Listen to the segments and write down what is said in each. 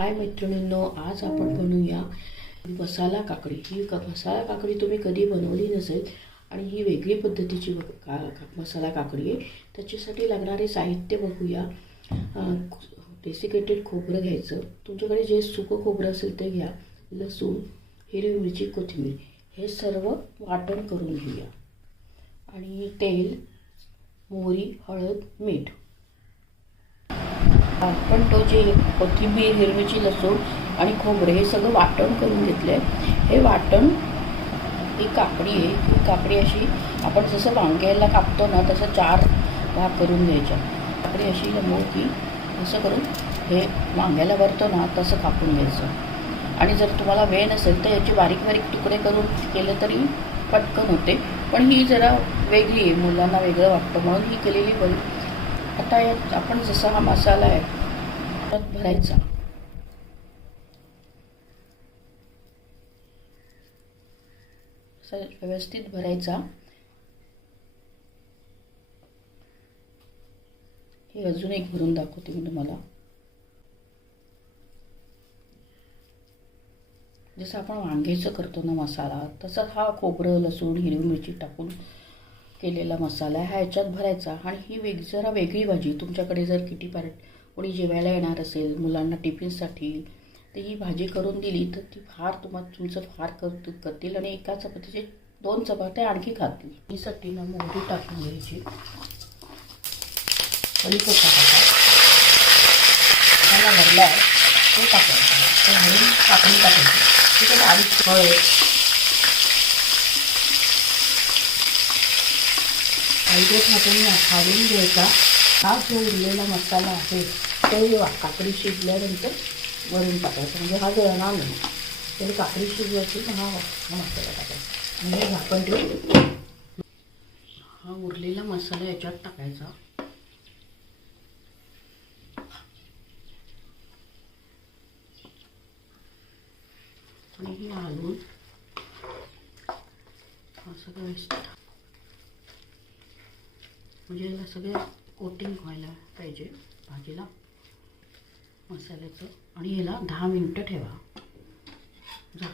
हाय मैत्रिणींनो आज आपण बनवूया मसाला काकडी. ही क मसाला काकडी तुम्ही कधी बनवली नसेल आणि ही वेगळी पद्धतीची का- मसाला काकडी आहे त्याच्यासाठी लागणारे साहित्य बघूया. डेसिकेटेड खोबरं घ्यायचं. तुमच्याकडे जे सुकं खोबरं असेल ते घ्या. लसूण हिरवी मिरची कोथिंबीर. हे सर्व वाटण करून घेऊया. आणि तेल मोहरी हळद मीठ. आपण तो जे कोथिंबीर हिरवीची लसूण आणि खोबरे हे सगळं वाटण करून घेतलं आहे हे वाटण ही काकडी आहे. ही काकडी अशी आपण जसं वांग्याला कापतो ना तसं चार भाग करून घ्यायच्या. काकडी अशी लंबवती असं करून हे वांग्याला भरतो ना तसं कापून घ्यायचं. आणि जर तुम्हाला वेळ नसेल तर याचे बारीक बारीक तुकडे करून केले तरी पटकन होते. पण ही जरा वेगळी आहे. मुलांना वेगळं वाटतं. म्हणून ही केलेली बरी आता यात आपण जसा हा मसाला आहे त्यात भरायचा. व्यवस्थित भरायचा. हे अजून एक भरून दाखवते मी तुम्हाला. जसं आपण वांग्याचं करतो ना मसाला तसं हा खोबरं लसूण हिरवी मिरची टाकून केलेला मसाला आहे हा ह्याच्यात भरायचा आणि ही वेग जरा वेगळी भाजी. तुमच्याकडे जर किटी पार्ट कोणी जेवायला येणार असेल मुलांना टिफिनसाठी तर ही भाजी करून दिली तर ती फार तुम्हाला तुमचं फार कर करतील आणि एका चपातीचे दोन चपात्या आणखी खातील. हीसाठी ना मोहरी टाकून घ्यायची. कढीपत्ता भरला आहे तो टाकायचा. तो भरून टाकायची. फळ आहे हाताने खाडून घ्यायचा. हा जो उरलेला मसाला आहे तो काकडी शिजल्यानंतर वरून टाकायचा. म्हणजे हा जळणार नाही. तर काकडी शिजवायची हा मसाला टाकायचा. म्हणजे झाकण ठेवून हा उरलेला मसाला याच्यात टाकायचा. आणि हे हलवून असं सगळं म्हणजे याला सगळ्या कोटिंग व्हायला पाहिजे भाजीला मसाल्याचं. आणि ह्याला दहा मिनटं ठेवा. जा.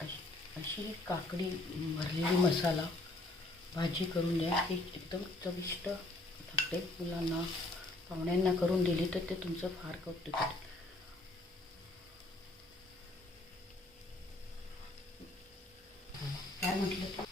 अशी अशी काकडी भरलेली मसाला. भाजी करून द्या. ते एकदम चविष्ट लागते मुलांना पाहुण्यांना करून दिली तर ते तुमचं फार कौतुक काय म्हटलं?